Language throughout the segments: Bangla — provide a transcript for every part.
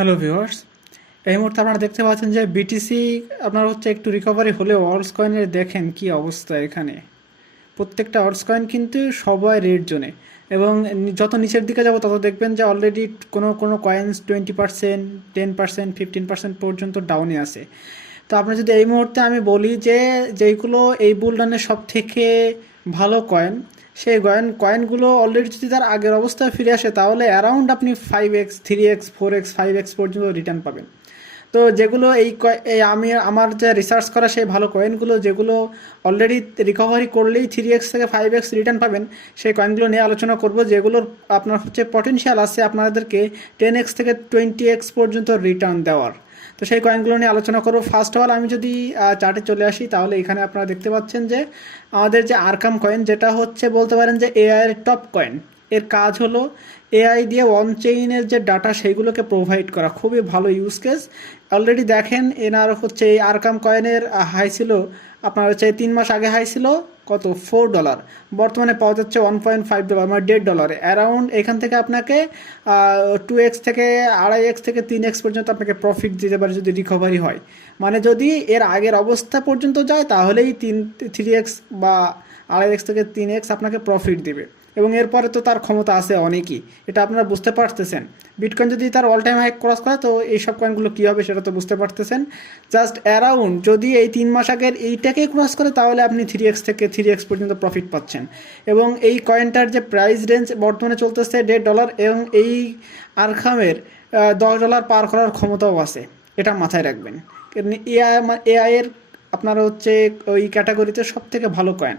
হ্যালো ভিউয়ার্স, এই মুহূর্তে আপনারা দেখতে পাচ্ছেন যে বিটিসি আপনার হচ্ছে একটু রিকভারি হলেও অল্টস কয়েনের দেখেন কি অবস্থা। এখানে প্রত্যেকটা অল্টস কয়েন কিন্তু সবাই রেড জোনে, এবং যত নিচের দিকে যাব তত দেখবেন যে অলরেডি কোনো কোনো কয়েন্স 20%, 10%, 15% পর্যন্ত ডাউনে আছে। তো আপনি যদি এই মুহূর্তে আমি বলি যে যেইগুলো এই বুলডানের সব থেকে ভালো কয়েন, সেই কয়েনগুলো অলরেডি যদি তার আগের অবস্থায় ফিরে আসে তাহলে অ্যারাউন্ড আপনি 5x, 3x, 4x, 5x পর্যন্ত রিটার্ন পাবেন। তো যেগুলো এই আমি আমার যে রিসার্চ করা সেই ভালো কয়েনগুলো যেগুলো অলরেডি রিকভারি করলেই 3x থেকে 5x রিটার্ন পাবেন, সেই কয়েনগুলো নিয়ে আলোচনা করব, যেগুলোর আপনার হচ্ছে পটেনশিয়াল আছে আপনাদেরকে 10x থেকে 20x পর্যন্ত রিটার্ন দেওয়ার। তো সেই কয়েনগুলো নিয়ে আলোচনা করব। ফার্স্ট অফ অল আমি যদি চার্টে চলে আসি, তাহলে এখানে আপনারা দেখতে পাচ্ছেন যে আমাদের যে আরকাম কয়েন, যেটা হচ্ছে বলতে পারেন যে এআই এর টপ কয়েন। এর কাজ হলো এআই দিয়ে অন চেইনের যে ডাটা সেইগুলোকে প্রোভাইড করা, খুবই ভালো ইউজ কেস। অলরেডি দেখেন এনার হচ্ছে এই আরকাম কয়েনের হাই ছিল আপনার হচ্ছে 3 মাস আগে হাই ছিল কত, $4। বর্তমানে পাওয়া যাচ্ছে $1.5, মানে $1.5 অ্যারাউন্ড। এখান থেকে আপনাকে 2x থেকে 2.5x থেকে 3x পর্যন্ত আপনাকে প্রফিট দিতে পারে যদি রিকভারি হয়। মানে যদি এর আগের অবস্থা পর্যন্ত যায় তাহলেই 3x বা 2.5x থেকে 3x আপনাকে প্রফিট দিবে, এবং এরপরে তো তার ক্ষমতা আছে অনেকই, এটা আপনারা বুঝতে পারতেছেন। বিটকয়েন যদি তার অল টাইম হাই ক্রস করে তো এইসব কয়েনগুলো কী হবে সেটা তো বুঝতে পারতেছেন। জাস্ট অ্যারাউন্ড যদি এই 3 মাস আগের এইটাকেই ক্রস করে তাহলে আপনি 3x থেকে 3x পর্যন্ত প্রফিট পাচ্ছেন। এবং এই কয়েনটার যে প্রাইস রেঞ্জ বর্তমানে চলতেছে $1.5, এবং এই আরখামের $10 পার করার ক্ষমতাও আছে, এটা মাথায় রাখবেন। এআই এর আপনার হচ্ছে ওই ক্যাটাগরিতে সব থেকে ভালো কয়েন।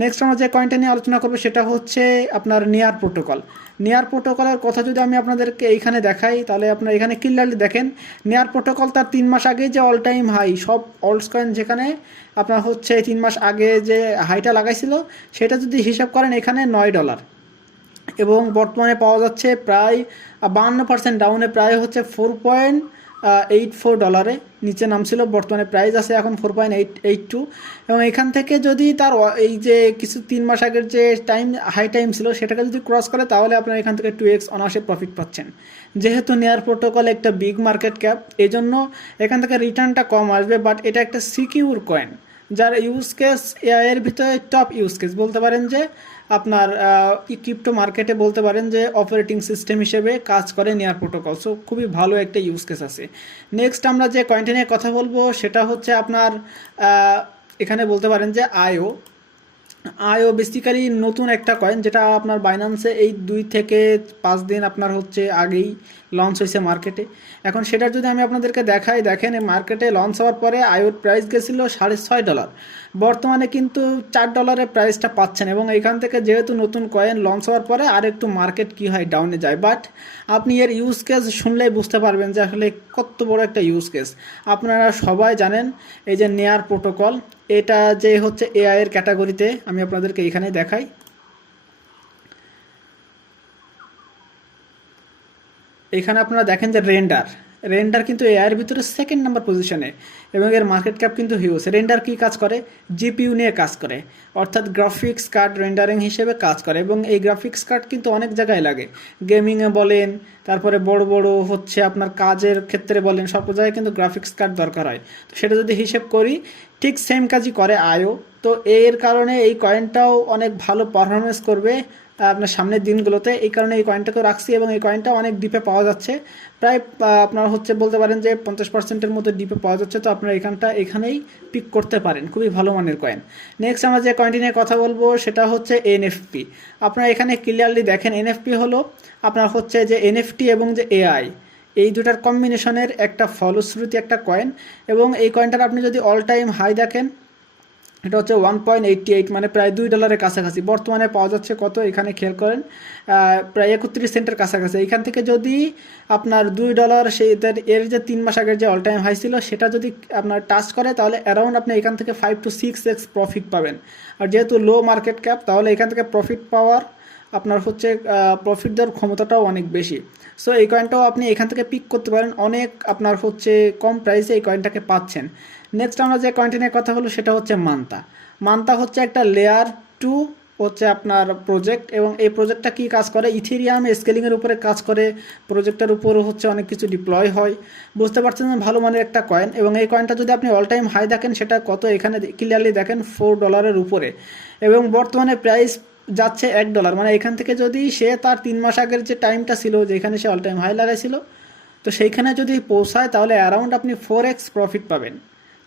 নেক্সট আমরা যে কয়েনটা নিয়ে আলোচনা করবো সেটা হচ্ছে আপনার নেয়ার প্রোটোকল। নেয়ার প্রোটোকলের কথা যদি আমি আপনাদেরকে এইখানে দেখাই, তাহলে আপনার এখানে ক্লিয়ারলি দেখেন নেয়ার প্রোটোকল তার 3 মাস আগে যে অল টাইম হাই, সব অল্টস কয়েন যেখানে আপনার হচ্ছে 3 মাস আগে যে হাইটা লাগাইছিল সেটা যদি হিসাব করেন এখানে $9, এবং বর্তমানে পাওয়া যাচ্ছে প্রায় 52% ডাউনে, প্রায় হচ্ছে $4.84 নিচে নামছিল। বর্তমানে প্রাইস আছে এখন 4.82, এবং এখান থেকে যদি তার এই যে কিছু 3 মাস আগের যে হাই টাইম ছিল সেটাকে যদি ক্রস করে তাহলে আপনার এখান থেকে 2x অনায়াসে প্রফিট পাচ্ছেন। যেহেতু নেয়ার প্রোটোকল একটা বিগ মার্কেট ক্যাপ, এই জন্য এখান থেকে রিটার্নটা কম আসবে, বাট এটা একটা সিকিউর কয়েন যার ইউজ কেস এআই এর ভিতরে টপ ইউজ কেস বলতে পারেন। যে আপনার ক্রিপ্টো মার্কেটে বলতে পারেন যে অপারেটিং সিস্টেম হিসেবে কাজ করে নেয়ার প্রোটোকল, সো খুবই ভালো একটা ইউজ কেস আছে। নেক্সট আমরা যে কয়েনটা নিয়ে কথা বলবো সেটা হচ্ছে আপনার এখানে বলতে পারেন যে আইও বেসিক্যালি নতুন একটা কয়েন, যেটা আপনার বাইন্যান্সে এই 2 থেকে 5 দিন আপনার হচ্ছে আগেই লঞ্চ হয়েছে মার্কেটে। এখন সেটার যদি আমি আপনাদেরকে দেখাই, দেখেন এই মার্কেটে লঞ্চ হওয়ার পরে আইওর প্রাইস গেছিলো $6.5, বর্তমানে কিন্তু $4 প্রাইসটা পাচ্ছেন। এবং এখান থেকে যেহেতু নতুন কয়েন লঞ্চ হওয়ার পরে আর একটু মার্কেট কি হয় ডাউনে যায়, বাট আপনি এর ইউজ কেস শুনলেই বুঝতে পারবেন যে আসলে কত বড় একটা ইউজ কেস। আপনারা সবাই জানেন এই যে নেয়ার প্রোটোকল, এটা যে হচ্ছে এআই এর ক্যাটাগরিতে, আমি আপনাদেরকে এখানে দেখাই। এখানে আপনারা দেখেন যে রেন্ডার কিন্তু এআইয়ের ভিতরে সেকেন্ড নাম্বার পজিশনে, এবং এর মার্কেট ক্যাপ কিন্তু হিউজ। রেন্ডার কি কাজ করে? জিপিইউ নিয়ে কাজ করে, অর্থাৎ গ্রাফিক্স কার্ড রেন্ডারিং হিসেবে কাজ করে। এবং এই গ্রাফিক্স কার্ড কিন্তু অনেক জায়গায় লাগে, গেমিংয়ে বলেন, তারপরে বড় বড় হচ্ছে আপনার কাজের ক্ষেত্রে বলেন, সব জায়গায় কিন্তু গ্রাফিক্স কার্ড দরকার হয়। তো সেটা যদি হিসেব করি ঠিক সেম কাজই করে আইও। তো এর কারণে এই কয়েনটাও অনেক ভালো পারফরমেন্স করবে আপনার সামনের দিনগুলোতে, এই কারণে এই কয়েনটাকেও রাখছি। এবং এই কয়েনটা অনেক ডিপে পাওয়া যাচ্ছে, প্রায় আপনার হচ্ছে বলতে পারেন যে 50%-এর মতো ডিপে পাওয়া যাচ্ছে। তো আপনারা এখানেই পিক করতে পারেন, খুবই ভালো মানের কয়েন। নেক্সট আমরা যে কয়েনটি নিয়ে কথা বলবো সেটা হচ্ছে এনএফপি। আপনারা এখানে ক্লিয়ারলি দেখেন এনএফপি হলো আপনার হচ্ছে যে এনএফটি এবং যে এআই, এই দুটার কম্বিনেশনের একটা ফলশ্রুতি একটা কয়েন। এবং এই কয়েনটার আপনি যদি অল টাইম হাই দেখেন, এটা হচ্ছে 1.88, মানে প্রায় $2 কাছাকাছি। বর্তমানে পাওয়া যাচ্ছে কত, এখানে খেয়াল করেন প্রায় 31 সেন্টের কাছাকাছি। এখান থেকে যদি আপনার $2 এর যে 3 মাস আগের যে অল টাইম হাই ছিল সেটা যদি আপনার টাচ করে তাহলে অ্যারাউন্ড আপনি এখান থেকে 5 to 6x প্রফিট পাবেন। আর যেহেতু লো মার্কেট ক্যাপ, তাহলে এখান থেকে প্রফিট পাওয়ার আপনার হচ্ছে প্রফিট দেওয়ার ক্ষমতাটাও অনেক বেশি। সো এই কয়েনটাও আপনি এখান থেকে পিক করতে পারেন, অনেক আপনার হচ্ছে কম প্রাইসে এই কয়েনটাকে পাচ্ছেন। নেক্সট আমরা যে কয়েনটি নিয়ে কথা হলো সেটা হচ্ছে মান্তা হচ্ছে একটা লেয়ার 2 হচ্ছে আপনার প্রজেক্ট, এবং এই প্রজেক্টটা কি কাজ করে, ইথেরিয়াম স্কেলিংয়ের উপরে কাজ করে। প্রজেক্টের উপর হচ্ছে অনেক কিছু ডিপ্লয় হয়। বুঝতে পারছেন ভালো মানের একটা কয়েন, এবং এই কয়েনটা যদি আপনি অল টাইম হাই দেখেন সেটা কত, এখানে ক্লিয়ারলি দেখেন $4 উপরে, এবং বর্তমানে প্রাইস যাচ্ছে $1। মানে এখান থেকে যদি সে তার 3 মাস আগের যে টাইমটা ছিল যেখানে সে অল টাইম হাই লাগাইছিল, তো সেইখানে যদি পৌঁছায় তাহলে অ্যারাউন্ড আপনি 4x প্রফিট পাবেন।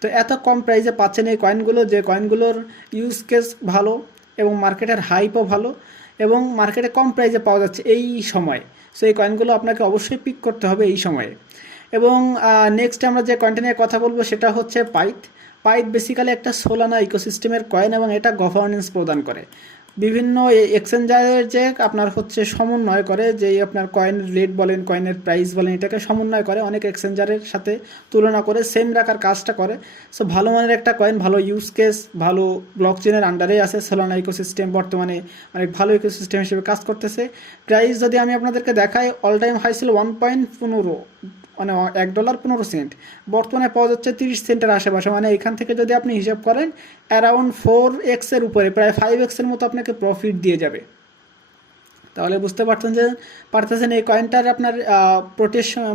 তো এত কম প্রাইসে পাচ্ছেন এই কয়েনগুলো, যে কয়েনগুলোর ইউজ কেস ভালো এবং মার্কেটের হাইপও ভালো, এবং মার্কেটে কম প্রাইসে পাওয়া যাচ্ছে এই সময়। সো এই কয়েনগুলো আপনাকে অবশ্যই পিক করতে হবে এই সময়ে। এবং নেক্সট আমরা যে কয়েনটা নিয়ে কথা বলবো সেটা হচ্ছে পাইট। পাইট বেসিক্যালি একটা সোলানা ইকোসিস্টেমের কয়েন, এবং এটা গভর্নেন্স প্রদান করে। বিভিন্ন এক্সচেঞ্জারের যে আপনার হচ্ছে সমন্বয় করে, যে আপনার কয়েন রেট বলেন, কয়েনের প্রাইস বলেন, এটাকে সমন্বয় করে অনেক এক্সচেঞ্জারের সাথে তুলনা করে সেম রাখার কাজটা করে। সো ভালো মানের একটা কয়েন, ভালো ইউজ কেস, ভালো ব্লক চেনের আন্ডারে আছে সোলানা ইকোসিস্টেম, বর্তমানে অনেক ভালো ইকোসিস্টেম হিসেবে কাজ করতেছে। প্রাইস যদি আমি আপনাদেরকে দেখাই, অল টাইম হাই ছিল 1.15, মানে $1.15। বর্তমানে পাওয়া যাচ্ছে 30 সেন্টের আশেপাশে। মানে এখান থেকে যদি আপনি হিসাব করেন অ্যারাউন্ড 4x এর উপরে, প্রায় 5x এর মতো আপনাকে প্রফিট দিয়ে যাবে। তাহলে বুঝতে পারতেছেন এই কয়েনটার আপনার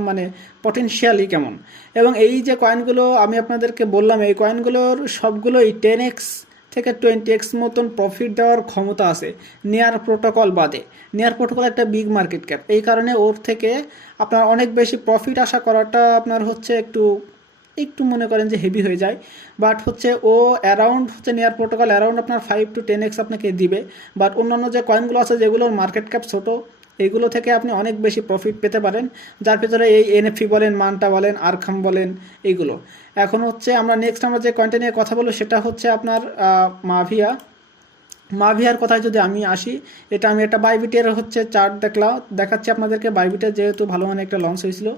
মানে পটেনশিয়ালি কেমন। এবং এই যে কয়েনগুলো আমি আপনাদেরকে বললাম, এই কয়েনগুলোর সবগুলোই 10x থেকে 20x মতন প্রফিট দেওয়ার ক্ষমতা আছে নিয়ার প্রোটোকল বাদে। নিয়ার প্রোটোকল একটা বিগ মার্কেট ক্যাপ, এই কারণে ওর থেকে আপনার অনেক বেশি প্রফিট আশা করাটা আপনার হচ্ছে একটু মনে করেন যে হেভি হয়ে যায়। বাট হচ্ছে ও অ্যারাউন্ড হচ্ছে নিয়ার প্রোটোকল অ্যারাউন্ড আপনার 5 to 10x আপনাকে দিবে। বাট অন্যান্য যে কয়েনগুলো আছে যেগুলোর মার্কেট ক্যাপ ছোটো, এইগুলো থেকে আপনি অনেক বেশি প্রফিট পেতে পারেন, যার ভিতরে এই এনএফি বলেন, মান্টা বলেন, আরখাম বলেন, এইগুলো। এখন হচ্ছে আমরা নেক্সট আমরা যে কয়েনটা নিয়ে কথা বলবো সেটা হচ্ছে আপনার মাভিয়ার কথায় যদি আমি আসি, এটা আমি একটা বাইবিটের হচ্ছে চার্ট দেখাচ্ছি আপনাদেরকে। বাইবিটের যেহেতু ভালো মানে একটা লঞ্চ হয়েছিল,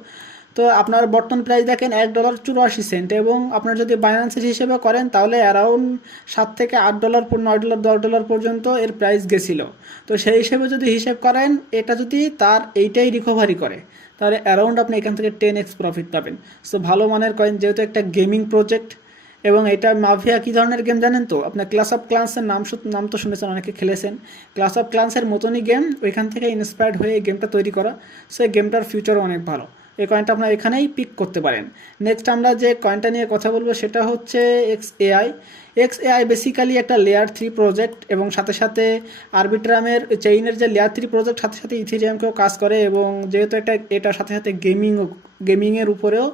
তো আপনার বর্তমান প্রাইস দেখেন $1.84, এবং আপনার যদি বাইন্যান্সের হিসেবে করেন তাহলে অ্যারাউন্ড $7 থেকে $8, $9, $10 পর্যন্ত এর প্রাইস গেছিলো। তো সেই হিসেবে যদি হিসেব করেন, এটা যদি তার এইটাই রিকভারি করে তাহলে অ্যারাউন্ড আপনি এখান থেকে 10x প্রফিট পাবেন। সো ভালো মানের কয়েন, যেহেতু একটা গেমিং প্রজেক্ট, এবং এটা মাভিয়া কী ধরনের গেম জানেন তো, আপনার ক্লাস অফ ক্লান্সের নাম তো শুনেছেন, অনেকে খেলেছেন। ক্লাস অফ ক্লান্সের মতনই গেম, ওইখান থেকে ইন্সপায়ার্ড হয়ে এই গেমটা তৈরি করা। সো এই গেমটার ফিউচারও অনেক ভালো, এই কয়েনটা আপনার এখানেই পিক করতে পারেন। নেক্সট আমরা যে কয়েনটা নিয়ে কথা বলবো সেটা হচ্ছে XAI বেসিক্যালি একটা লেয়ার 3 প্রজেক্ট, এবং সাথে সাথে আরবিট্রামের চেইনের যে লেয়ার 3 প্রজেক্ট, সাথে সাথে ইথেরিয়ামকেও কাজ করে, এবং যেহেতু এটা সাথে সাথে গেমিংয়ের উপরেও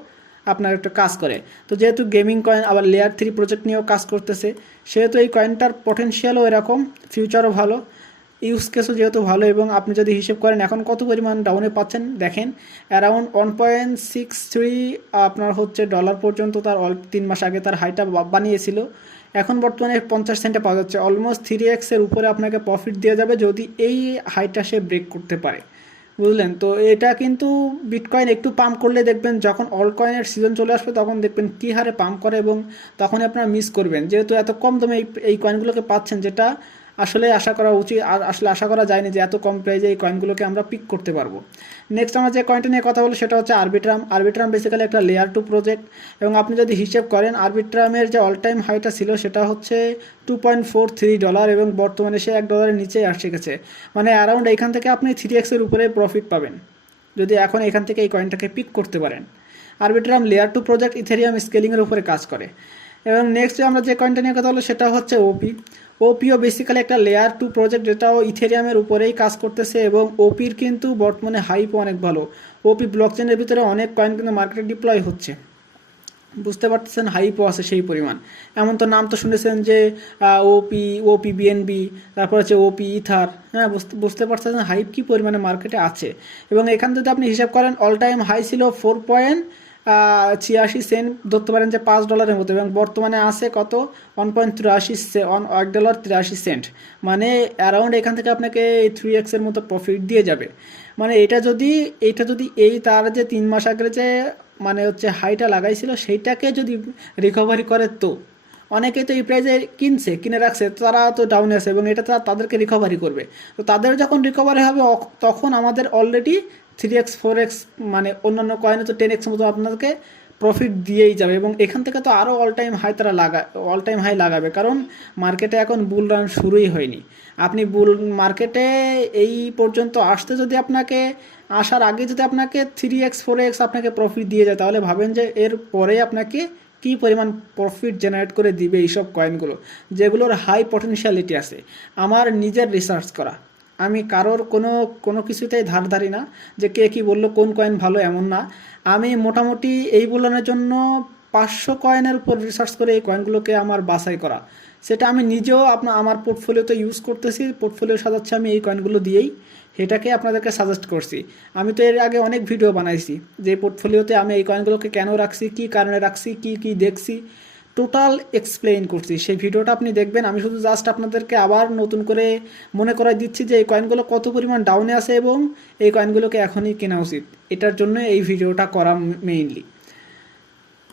আপনার একটা কাজ করে। তো যেহেতু গেমিং কয়েন আবার লেয়ার 3 প্রজেক্ট নিয়েও কাজ করতেছে, সেহেতু এই কয়েনটার পটেনশিয়ালও এরকম, ফিউচারও ভালো, ইউজ কেসও যেহেতু ভালো। এবং আপনি যদি হিসেব করেন এখন কত পরিমাণ ডাউনে পাচ্ছেন দেখেন, অ্যারাউন্ড 1.63 আপনার হচ্ছে ডলার পর্যন্ত তার 3 মাস আগে তার হাইটা বানিয়েছিল। এখন বর্তমানে 50 সেন্টে পাওয়া যাচ্ছে, অলমোস্ট 3x এর উপরে আপনাকে প্রফিট দেওয়া যাবে যদি এই হাইটা সে ব্রেক করতে পারে। বুঝলেন তো, এটা কিন্তু বিটকয়েন একটু পাম্প করলে দেখবেন, যখন অল কয়েনের সিজন চলে আসবে তখন দেখবেন কী হারে পাম্প করে, এবং তখনই আপনারা মিস করবেন, যেহেতু এত কম দামে এই কয়েনগুলোকে পাচ্ছেন, যেটা আসলে আশা করা উচিত, আর আসলে আশা করা যায়নি যে এত কম প্রাইজে এই কয়েনগুলোকে আমরা পিক করতে পারবো। নেক্সট আমরা যে কয়েনটা নিয়ে কথা বলবো সেটা হচ্ছে আরবিট্রাম বেসিক্যালি একটা লেয়ার 2 প্রজেক্ট, এবং আপনি যদি হিসেব করেন আরবিট্রামের যে অল টাইম হাইটা ছিল সেটা হচ্ছে $2.43, এবং বর্তমানে সে $1 নিচে আসে গেছে। মানে অ্যারাউন্ড এইখান থেকে আপনি 3x এর উপরে প্রফিট পাবেন যদি এখন এখান থেকে এই কয়েনটাকে পিক করতে পারেন। আরবিট্রাম লেয়ার 2 প্রজেক্ট ইথেরিয়াম স্কেলিংয়ের উপরে কাজ করে। এবং নেক্সট আমরা যে কয়েনটা নিয়ে কথা বলবো সেটা হচ্ছে ওপিও বেসিক্যালি একটা লেয়ার 2 প্রজেক্ট, যেটাও ইথেরিয়ামের উপরেই কাজ করতেছে, এবং ওপির কিন্তু বর্তমানে হাইপও অনেক ভালো। ওপি ব্লকচেনের ভিতরে অনেক কয়েন কিন্তু মার্কেটে ডিপ্লয় হচ্ছে, বুঝতে পারতেছেন, হাইপও আছে সেই পরিমাণ। এমন তো নাম তো শুনেছেন যে ওপি বিএনবি, তারপর হচ্ছে ওপি ইথার, হ্যাঁ বুঝতে পারতেছেন হাইপ কী পরিমাণে মার্কেটে আছে। এবং এখান যদি আপনি হিসাব করেন অল টাইম হাই ছিল 4.86 ধরতে পারেন যে $5 মতো, এবং বর্তমানে আছে কত 1.83, মানে অ্যারাউন্ড এখান থেকে আপনাকে 3x এর মতো প্রফিট দিয়ে যাবে। মানে এটা যদি এই তার যে 3 মাস আগের যে মানে হচ্ছে হাইটা লাগাইছিল সেইটাকে যদি রিকভারি করে, তো অনেকেই তো এই প্রাইজে কিনে রাখছে, তারা তো ডাউনে আছে, এবং এটা তাদেরকে রিকভারি করবে। তো তাদের যখন রিকভারি হবে তখন আমাদের অলরেডি 3x 4x, মানে অন্যান্য কয়েনে তো 10x মতো আপনাদেরকে প্রফিট দিয়েই যাবে এবং এখান থেকে তো আরও অল টাইম হাই লাগাবে, কারণ মার্কেটে এখন বুল রান শুরুই হয়নি। আপনি বুল মার্কেটে এই পর্যন্ত আসতে যদি আপনাকে আসার আগে যদি আপনাকে 3x 4x আপনাকে প্রফিট দিয়ে যায়, তাহলে ভাবেন যে এর পরে আপনাকে কী পরিমাণ প্রফিট জেনারেট করে দিবে এইসব কয়েনগুলো, যেগুলোর হাই পটেনশিয়ালিটি আছে। আমার নিজের রিসার্চ করা, আমি কারোর কোনো কিছুতেই ধার ধারি না যে কে কী বললো কোন কয়েন ভালো, এমন না। আমি মোটামুটি এই বুলানের জন্য 500 কয়েনের উপর রিসার্চ করে এই কয়েনগুলোকে আমার বাছাই করা, সেটা আমি নিজেও আমার পোর্টফোলিওতে ইউজ করতেছি, পোর্টফোলিও সাজাচ্ছি আমি এই কয়েনগুলো দিয়েই, সেটাকে আপনাদেরকে সাজেস্ট করছি। আমি তো এর আগে অনেক ভিডিও বানাইছি যে পোর্টফোলিওতে আমি এই কয়েনগুলোকে কেন রাখছি, কী কারণে রাখছি, কি দেখছি, টোটাল এক্সপ্লেইন করছি। সেই ভিডিওটা আপনি দেখবেন। আমি শুধু জাস্ট আপনাদেরকে আবার নতুন করে মনে করাই দিচ্ছি যে এই কয়েনগুলো কত পরিমাণ ডাউনে আছে এবং এই কয়েনগুলোকে এখনই কেনা উচিত, এটার জন্য এই ভিডিওটা করা মেইনলি।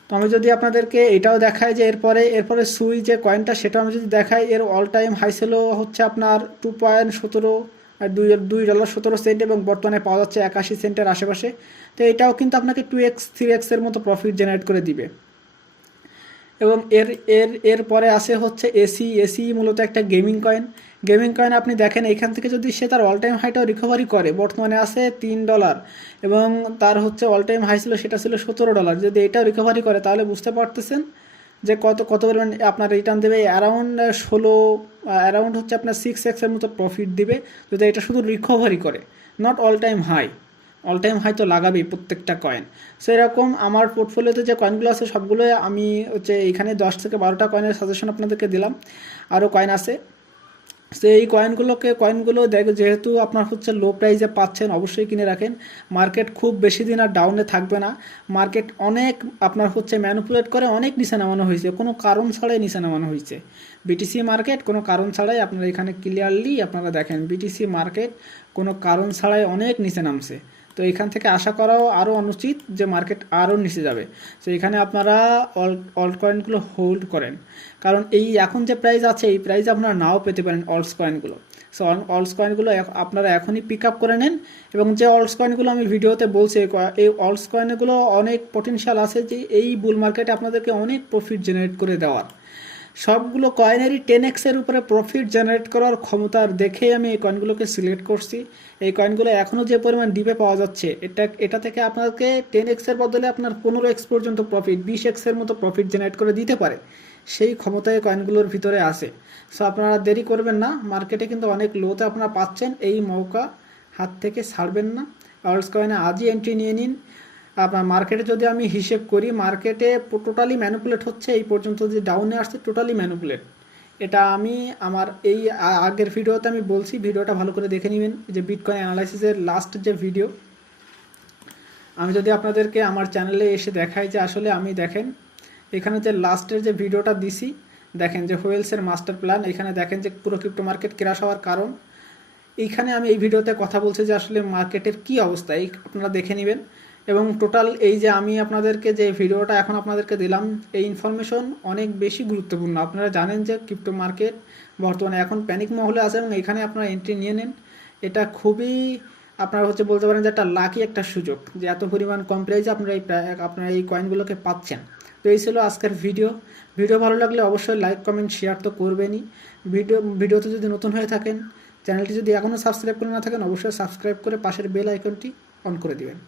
তো আমি যদি আপনাদেরকে এটাও দেখাই যে এরপরে সুই যে কয়েনটা, সেটা আমি যদি দেখাই, এর অল টাইম হাই ছিল হচ্ছে আপনার 2.17 $2.17 এবং বর্তমানে পাওয়া যাচ্ছে 81 সেন্টের আশেপাশে। তো এটাও কিন্তু আপনাকে 2x 3x এর মতো প্রফিট জেনারেট করে দিবে। এবং এর পরে আসে হচ্ছে এসি মূলত একটা গেমিং কয়েন। আপনি দেখেন এখান থেকে যদি সে তার অল টাইম হাইটাও রিকভারি করে, বর্তমানে আছে $3 এবং তার হচ্ছে অল টাইম হাই ছিল সেটা ছিল $17। যদি এটাও রিকভারি করে তাহলে বুঝতে পারতেছেন যে কত পরিমাণ আপনার রিটার্ন দেবে। অ্যারাউন্ড হচ্ছে আপনার 6x এর মতো প্রফিট দিবে যদি এটা শুধু রিকভারি করে, নট অল টাইম হাই তো লাগাবেই প্রত্যেকটা কয়েন। সো এরকম আমার পোর্টফোলিওতে যে কয়েনগুলো আছে সবগুলো আমি হচ্ছে এইখানে 10 থেকে 12টা কয়েনের সাজেশন আপনাদেরকে দিলাম, আরও কয়েন আছে। সো এই কয়েনগুলো যেহেতু আপনার হচ্ছে লো প্রাইসে পাচ্ছেন, অবশ্যই কিনে রাখেন। মার্কেট খুব বেশি দিন আর ডাউনে থাকবে না। মার্কেট অনেক আপনার হচ্ছে ম্যানিপুলেট করে অনেক নিচে নামানো হয়েছে, কোনো কারণ ছাড়াই নিচে নামানো হয়েছে। বিটিসি মার্কেট কোনো কারণ ছাড়াই, আপনারা এখানে ক্লিয়ারলি আপনারা দেখেন বিটিসি মার্কেট কোনো কারণ ছাড়াই অনেক নিচে নামছে। তো এখান থেকে আশা করাও আরও অনুচিত যে মার্কেট আরও নিচে যাবে। তো এখানে আপনারা অল্ট কয়েনগুলো হোল্ড করেন, কারণ এই এখন যে প্রাইস আছে এই প্রাইস আপনারা নাও পেতে পারেন অল্টস কয়েনগুলো। সো অল্টস কয়েনগুলো আপনারা এখনই পিক আপ করে নেন। এবং যে অল্টস কয়েনগুলো আমি ভিডিওতে বলছি, এই অল্টস কয়েনগুলো অনেক পটেনশিয়াল আছে যে এই বুল মার্কেটে আপনাদেরকে অনেক প্রফিট জেনারেট করে দেওয়ার। সবগুলো কয়েনেরই 10x এর উপরে প্রফিট জেনারেট করার ক্ষমতার দেখেই আমি এই কয়েনগুলোকে সিলেক্ট করছি। এই কয়েনগুলো এখনও যে পরিমাণ ডিপে পাওয়া যাচ্ছে, এটা থেকে আপনাকে 10x এর বদলে আপনার 15x পর্যন্ত প্রফিট, 20x এর মতো প্রফিট জেনারেট করে দিতে পারে, সেই ক্ষমতায় কয়েনগুলোর ভিতরে আছে। সো আপনারা দেরি করবেন না, মার্কেটে কিন্তু অনেক লোতে আপনারা পাচ্ছেন, এই মৌকা হাত থেকে ছাড়বেন না। অল্টস কয়েনে আজই এন্ট্রি নিয়ে নিন। আপনার মার্কেটে যদি আমি হিসেব করি, মার্কেটে টোটালি ম্যানিপুলেট হচ্ছে, এই পর্যন্ত যে ডাউনে আসছে টোটালি ম্যানিপুলেট। এটা আমি আমার এই আগের ভিডিওতে আমি বলছি, ভিডিওটা ভালো করে দেখে নেবেন, যে বিটকয়েন অ্যানালাইসিসের লাস্ট যে ভিডিও। আমি যদি আপনাদেরকে আমার চ্যানেলে এসে দেখাই যে আসলে আমি দেখেন এখানে যে লাস্টের যে ভিডিওটা দিছি, দেখেন যে হোয়েলসের মাস্টার প্ল্যান, এখানে দেখেন যে পুরো ক্রিপ্টো মার্কেট ক্র্যাশ হওয়ার কারণ। এইখানে আমি এই ভিডিওতে কথা বলছি যে আসলে মার্কেটের কি অবস্থা, এই আপনারা দেখে নেবেন। এবং টোটাল এই যে আমি আপনাদেরকে যে ভিডিওটা এখন আপনাদেরকে দিলাম, এই ইনফরমেশন অনেক বেশি গুরুত্বপূর্ণ। আপনারা জানেন যে ক্রিপ্টো মার্কেট বর্তমানে এখন প্যানিক মহলে আছে এবং এখানে আপনারা এন্ট্রি নিয়ে নেন। এটা খুবই আপনারা হচ্ছে বলতে পারেন যে একটা লাকি একটা সুযোগ, যে এত পরিমাণ কম প্রাইসে আপনারা এই কয়েনগুলোকে পাচ্ছেন। তো এই ছিল আজকের ভিডিও ভালো লাগলে অবশ্যই লাইক কমেন্ট শেয়ার তো করবেনই। ভিডিওতে যদি নতুন হয়ে থাকেন, চ্যানেলটি যদি এখনও সাবস্ক্রাইব করে না থাকেন, অবশ্যই সাবস্ক্রাইব করে পাশের বেল আইকনটি অন করে দিবেন।